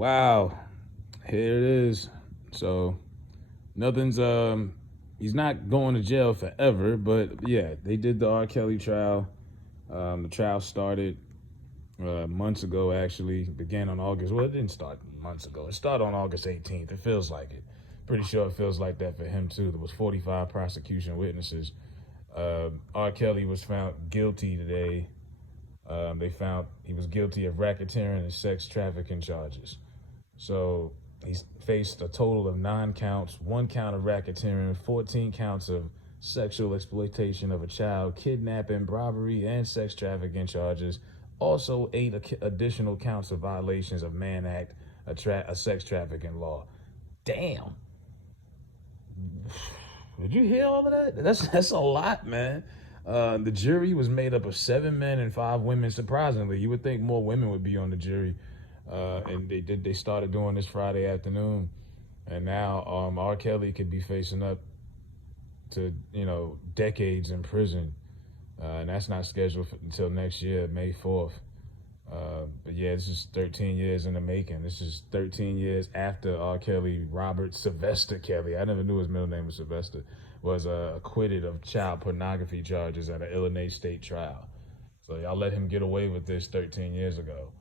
Wow, here it is. So nothing's he's not going to jail forever, but yeah, they did the R. Kelly trial. The trial started months ago. Actually, began on August. Well, it didn't start months ago. It started on August 18th. It feels like it. Pretty sure it feels like that for him too. There was 45 prosecution witnesses. R. Kelly was found guilty today. They found he was guilty of racketeering and sex trafficking charges. So he's faced a total of 9 counts, 1 count of racketeering, 14 counts of sexual exploitation of a child, kidnapping, robbery, and sex trafficking charges. Also, 8 additional counts of violations of Mann Act, a sex trafficking law. Damn. Did you hear all of that? That's a lot, man. The jury was made up of 7 men and 5 women. Surprisingly, you would think more women would be on the jury, and they started doing this Friday afternoon, and now R. Kelly could be facing up to decades in prison, and that's not scheduled until next year, May 4th. But yeah, this is 13 years in the making. This is 13 years after R. Kelly, Robert Sylvester Kelly, I never knew his middle name was Sylvester, was acquitted of child pornography charges at an Illinois state trial. So y'all let him get away with this 13 years ago.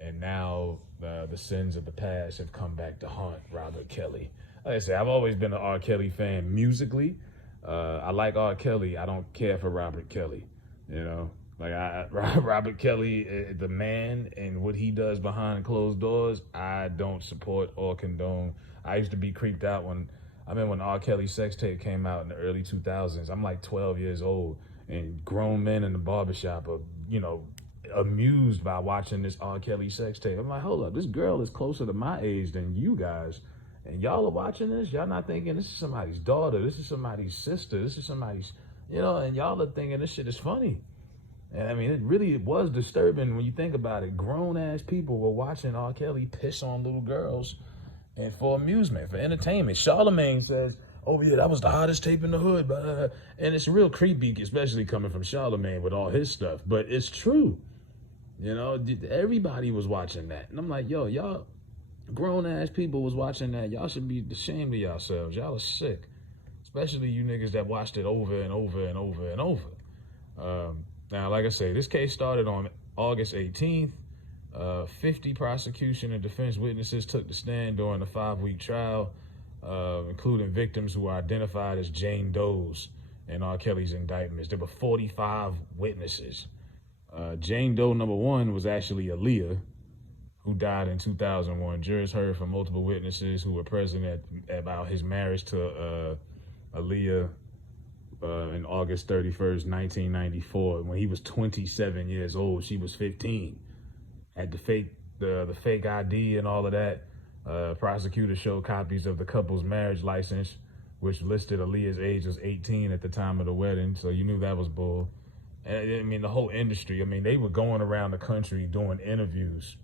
And now the sins of the past have come back to haunt Robert Kelly. Like I said, I've always been an R. Kelly fan musically. I like R. Kelly. I don't care for Robert Kelly. Robert Kelly, the man, and what he does behind closed doors, I don't support or condone. I used to be creeped out when R. Kelly's sex tape came out in the early 2000s. I'm like 12 years old, and grown men in the barbershop are, amused by watching this R. Kelly sex tape. I'm like, hold up, this girl is closer to my age than you guys, and y'all are watching this? Y'all not thinking this is somebody's daughter, this is somebody's sister, this is somebody's, and y'all are thinking this shit is funny. And I mean, it was disturbing when you think about it. Grown-ass people were watching R. Kelly piss on little girls and for amusement, for entertainment. Charlemagne says, oh yeah, that was the hottest tape in the hood. And it's real creepy, especially coming from Charlemagne with all his stuff. But it's true. Everybody was watching that. And I'm like, yo, y'all grown-ass people was watching that. Y'all should be ashamed of yourselves. Y'all are sick. Especially you niggas that watched it over and over and over and over. Now, like I say, this case started on August 18th. 50 prosecution and defense witnesses took the stand during the 5-week trial, including victims who were identified as Jane Does in R. Kelly's indictments. There were 45 witnesses. Jane Doe number 1 was actually Aaliyah, who died in 2001. Jurors heard from multiple witnesses who were present about his marriage to Aaliyah in August 31st, 1994. When he was 27 years old, she was 15. Had the fake ID and all of that. Prosecutors showed copies of the couple's marriage license, which listed Aaliyah's age as 18 at the time of the wedding, so you knew that was bull. And I mean, the whole industry, they were going around the country doing interviews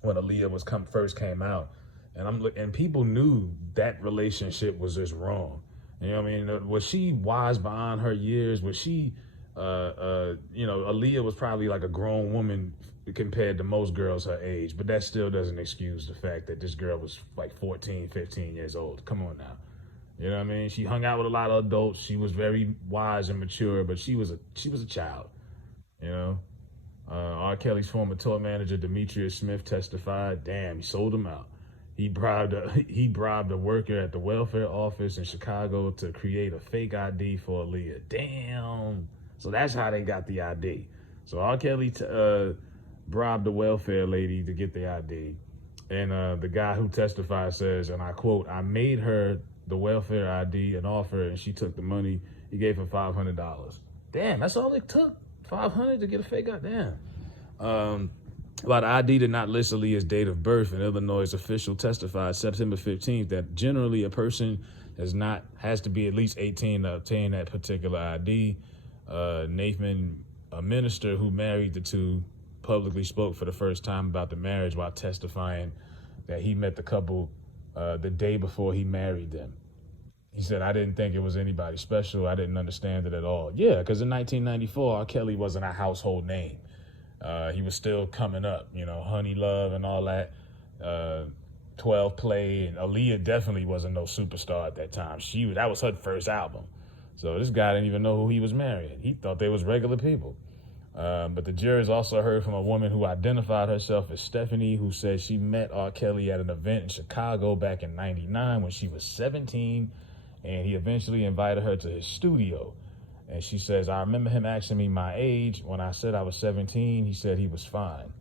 when Aaliyah first came out, and people knew that relationship was just wrong. Was she wise beyond her years? Was she, Aaliyah was probably like a grown woman compared to most girls her age, but that still doesn't excuse the fact that this girl was like 14, 15 years old. Come on now. She hung out with a lot of adults. She was very wise and mature, but she was a child, R. Kelly's former tour manager, Demetrius Smith, testified, damn, he sold him out. He bribed a worker at the welfare office in Chicago to create a fake ID for Aaliyah. Damn. So that's how they got the ID. So R. Kelly bribed the welfare lady to get the ID. And the guy who testified says, and I quote, I made her the welfare ID an offer and she took the money. He gave her $500. Damn, that's all it took? $500 to get a fake ID? Damn. But the ID did not list Aaliyah's date of birth, and Illinois' official testified September 15th that generally a person has to be at least 18 to obtain that particular ID. Nathan, a minister who married the two, publicly spoke for the first time about the marriage while testifying that he met the couple the day before he married them. He said, I didn't think it was anybody special. I didn't understand it at all. Yeah, because in 1994, R. Kelly wasn't a household name. He was still coming up, Honey Love and all that. uh, 12 Play, and Aaliyah definitely wasn't no superstar at that time. That was her first album. So this guy didn't even know who he was marrying. He thought they was regular people. But the jurors also heard from a woman who identified herself as Stephanie, who said she met R. Kelly at an event in Chicago back in '99 when she was 17, and he eventually invited her to his studio. And she says, I remember him asking me my age. When I said I was 17, he said he was fine.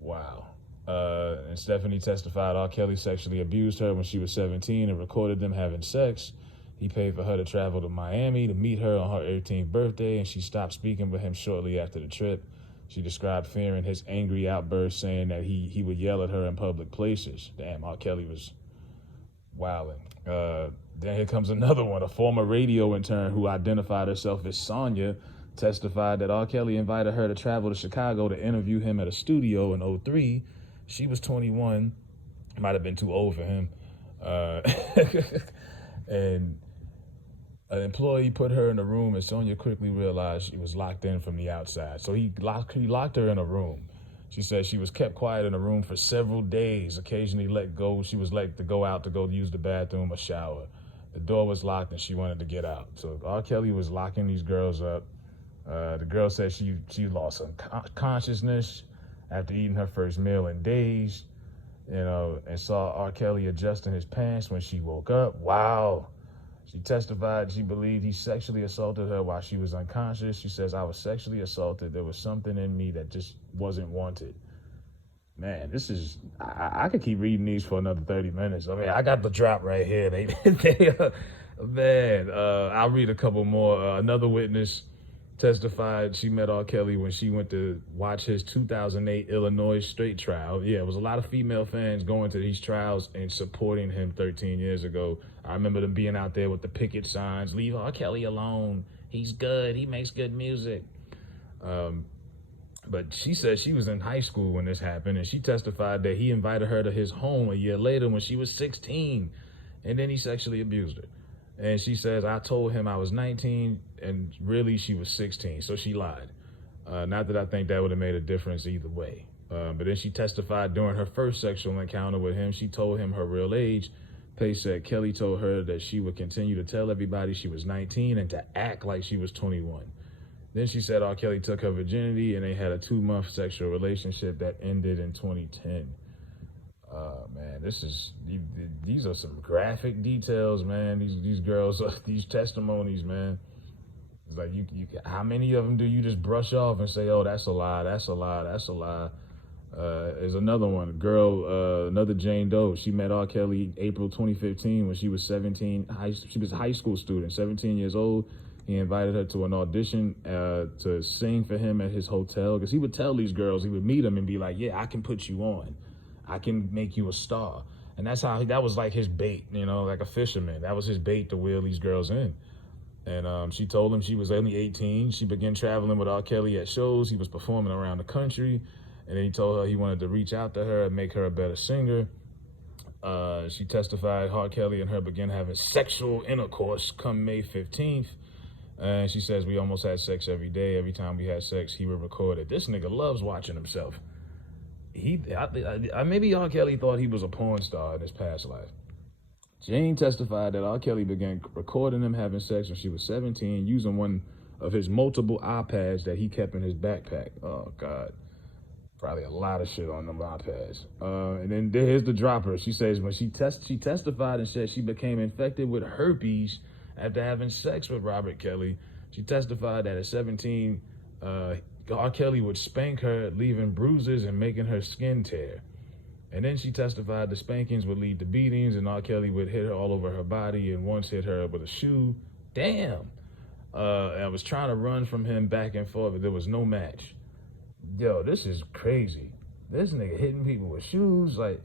Wow. And Stephanie testified R. Kelly sexually abused her when she was 17 and recorded them having sex. He paid for her to travel to Miami to meet her on her 18th birthday, and she stopped speaking with him shortly after the trip. She described fearing his angry outburst, saying that he would yell at her in public places. Damn, R. Kelly was wilding. Then here comes another one. A former radio intern who identified herself as Sonia testified that R. Kelly invited her to travel to Chicago to interview him at a studio in '03. She was 21, might have been too old for him. And an employee put her in a room, and Sonia quickly realized she was locked in from the outside. So he locked her in a room. She said she was kept quiet in a room for several days, occasionally let go. She was let to go out to go use the bathroom or shower. The door was locked and she wanted to get out. So R. Kelly was locking these girls up. The girl said she lost some consciousness after eating her first meal in days, and saw R. Kelly adjusting his pants when she woke up. Wow. She testified she believed he sexually assaulted her while she was unconscious. She says, I was sexually assaulted. There was something in me that just wasn't wanted. Man, this is, I could keep reading these for another 30 minutes. I mean, I got the drop right here. Man, I'll read a couple more. Another witness testified she met R. Kelly when she went to watch his 2008 Illinois straight trial. Yeah, it was a lot of female fans going to these trials and supporting him 13 years ago. I remember them being out there with the picket signs, leave R. Kelly alone. He's good. He makes good music. But she said she was in high school when this happened, and she testified that he invited her to his home a year later when she was 16, and then he sexually abused her. And she says, I told him I was 19, and really she was 16, so she lied. Not that I think that would have made a difference either way. But then she testified during her first sexual encounter with him, she told him her real age. Pace said Kelly told her that she would continue to tell everybody she was 19 and to act like she was 21. Then she said R. Kelly took her virginity and they had a 2-month sexual relationship that ended in 2010. Man, these are some graphic details, man. These girls, these testimonies, man. It's like how many of them do you just brush off and say, oh, that's a lie, that's a lie, that's a lie? There's another one, a girl, another Jane Doe. She met R. Kelly April 2015 when she was 17. She was a high school student, 17 years old. He invited her to an audition to sing for him at his hotel, because he would tell these girls, he would meet them and be like, yeah, I can put you on. I can make you a star. And that was like his bait, like a fisherman. That was his bait to wheel these girls in. And she told him she was only 18. She began traveling with R. Kelly at shows. He was performing around the country. And then he told her he wanted to reach out to her and make her a better singer. She testified R. Kelly and her began having sexual intercourse come May 15th. And she says, we almost had sex every day. Every time we had sex, he would record it. This nigga loves watching himself. Maybe R. Kelly thought he was a porn star in his past life. Jane testified that R. Kelly began recording them having sex when she was 17, using one of his multiple iPads that he kept in his backpack. Oh, God. Probably a lot of shit on them iPads. And then here's the dropper. She says when she testified and said she became infected with herpes after having sex with Robert Kelly. She testified that at 17, R. Kelly would spank her, leaving bruises and making her skin tear. And then she testified the spankings would lead to beatings, and R. Kelly would hit her all over her body and once hit her with a shoe. Damn. I was trying to run from him back and forth, but there was no match. Yo, this is crazy. This nigga hitting people with shoes. Like,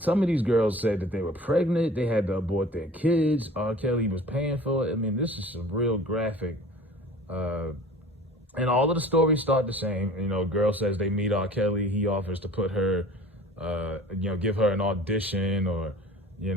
some of these girls said that they were pregnant. They had to abort their kids. R. Kelly was paying for it. I mean, this is some real graphic. And all of the stories start the same. Girl says they meet R. Kelly. He offers to put her, give her an audition, or, he's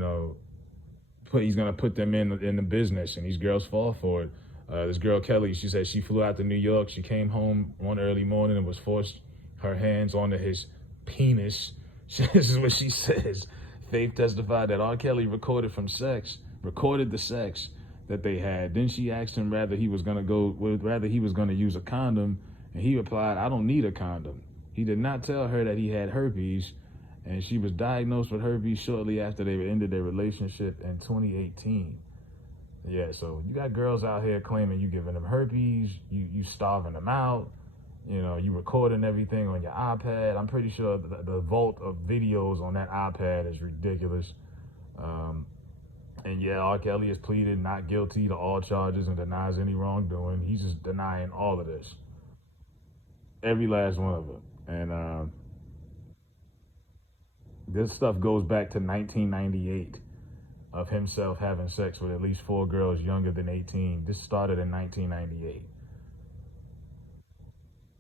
going to put them in the business, and these girls fall for it. This girl, Kelly, she said she flew out to New York. She came home one early morning and was forced her hands onto his penis. This is what she says. Faith testified that R. Kelly recorded the sex that they had. Then she asked him whether he was gonna use a condom, and he replied, "I don't need a condom." He did not tell her that he had herpes, and she was diagnosed with herpes shortly after they ended their relationship in 2018. Yeah, so you got girls out here claiming you giving them herpes, you starving them out, you recording everything on your iPad. I'm pretty sure the vault of videos on that iPad is ridiculous. And yeah, R. Kelly has pleaded not guilty to all charges and denies any wrongdoing. He's just denying all of this, every last one of them. And this stuff goes back to 1998 of himself having sex with at least 4 girls younger than 18. This started in 1998.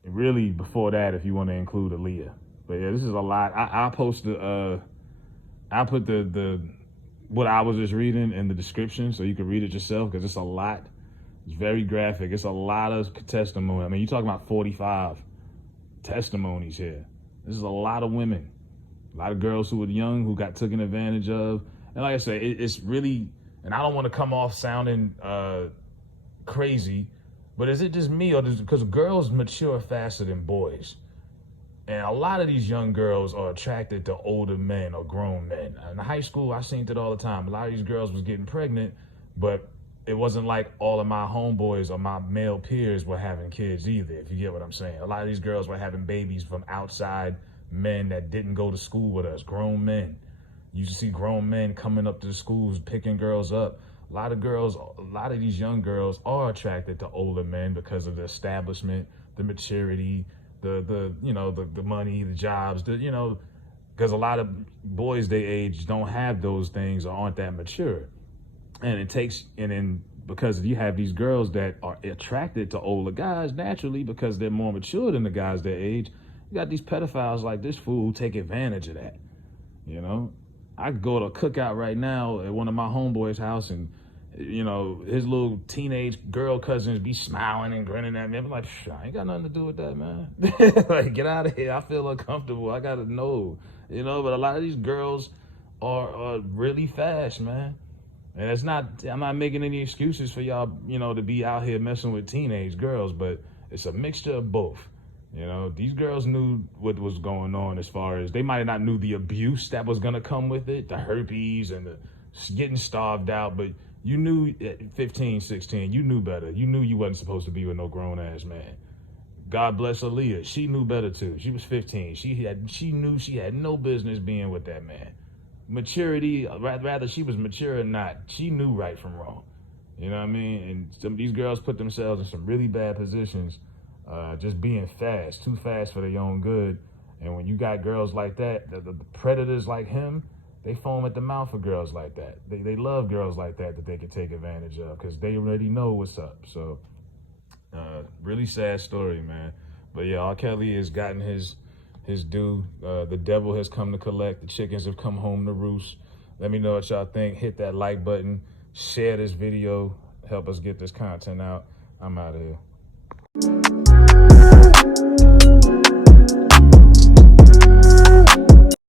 Really, before that, if you want to include Aaliyah. But yeah, this is a lot. I put the what I was just reading in the description so you can read it yourself, because it's a lot. It's very graphic. It's a lot of testimony. I mean, you're talking about 45 testimonies here. This is a lot of women, a lot of girls who were young, who got taken advantage of. And like I said, it's really, and I don't want to come off sounding crazy, but is it just me, or because girls mature faster than boys? And a lot of these young girls are attracted to older men or grown men. In high school, I seen it all the time. A lot of these girls was getting pregnant, but it wasn't like all of my homeboys or my male peers were having kids either, if you get what I'm saying. A lot of these girls were having babies from outside men that didn't go to school with us, grown men. You used to see grown men coming up to the schools, picking girls up. A lot of these young girls are attracted to older men because of the establishment, the maturity, the money, the jobs, because a lot of boys their age don't have those things or aren't that mature. And then because you have these girls that are attracted to older guys naturally because they're more mature than the guys their age, you got these pedophiles like this fool who take advantage of that. I could go to a cookout right now at one of my homeboys' house, and his little teenage girl cousins be smiling and grinning at me. I'm like, I ain't got nothing to do with that, man. Like, get out of here. I feel uncomfortable. I gotta know, but a lot of these girls are really fast, man. And I'm not making any excuses for y'all, to be out here messing with teenage girls, but it's a mixture of both. These girls knew what was going on, as far as they might have not knew the abuse that was gonna come with it, the herpes and the getting starved out, but you knew at 15, 16, you knew better. You knew you wasn't supposed to be with no grown-ass man. God bless Aaliyah. She knew better, too. She was 15. She knew she had no business being with that man. Maturity, rather she was mature or not, she knew right from wrong. You know what I mean? And some of these girls put themselves in some really bad positions, just being fast, too fast for their own good. And when you got girls like that, the predators like him, they foam at the mouth for girls like that. They love girls like that they can take advantage of because they already know what's up. So, really sad story, man. But yeah, R. Kelly has gotten his due. The devil has come to collect. The chickens have come home to roost. Let me know what y'all think. Hit that like button. Share this video. Help us get this content out. I'm out of here.